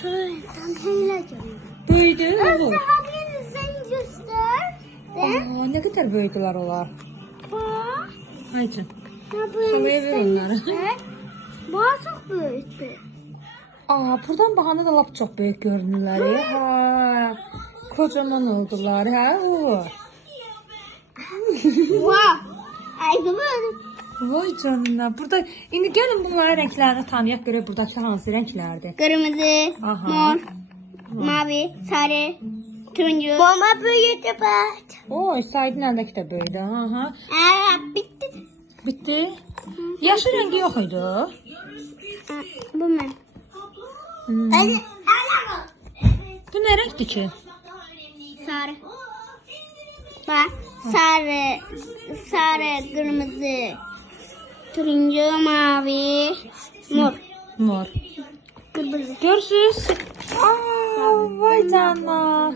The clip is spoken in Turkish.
Şuradan heyecanım. Böyüdü. oğlum. Sen göster. Aa, ne kadar böyüdüler onlar. Bak. Haydi. Salaya ver onları. Bana çok büyüktü. Aa, buradan bahane da lap çok büyük görünürler. Ha. Kocaman oldular. Ha. oo. Wow. Vay canına. Burada indi gelin bunların renklerini tanıyak göre buradaki hansı renklerdi. Kırmızı, Aha. mor, mavi, sarı, turuncu. Bomba büyüdü bak. Oy, Saidin elindeki de böyüdü. Ha, ha. Aa, bitti. Bitti. Yaşı rengi yok idi. Aa, bu mu? Hmm. Hadi. Bu ne renkti ki? Sarı. Bak, sarı, sarı, kırmızı, turuncu, mavi, mor. Mor. Kırmızı. Görüşürüz. Aa, vay canına.